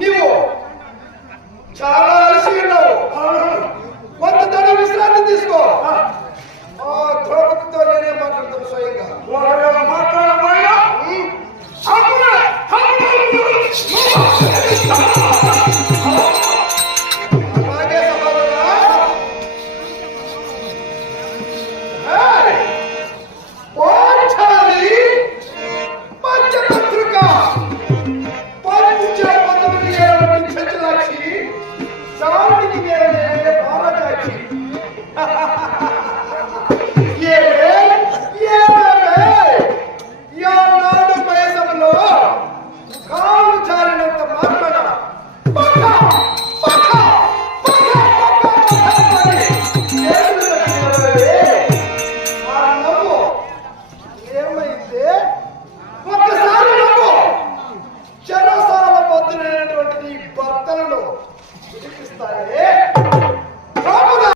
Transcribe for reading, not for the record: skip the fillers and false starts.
నీవు చాలా అలసి ఉన్నావు. కొంత తన విశ్రాంతి తీసుకో. ద్రౌపదితో నేనే మాట్లాడతాను స్వయంగా. అలాగే సహోదరా, పాంచాలి పంచపత్రిక పంచలాక్షి చావుడికి నేనే బాలచాక్షి. నాడు వయసంలో కాలు చాలినంత మాత్రాన ఆ నవ్వు ఏమైతే ఒక్కసారి నవ్వు చెరసాల పొద్దునైనటువంటి నీ భర్తలను విడిపిస్తానే.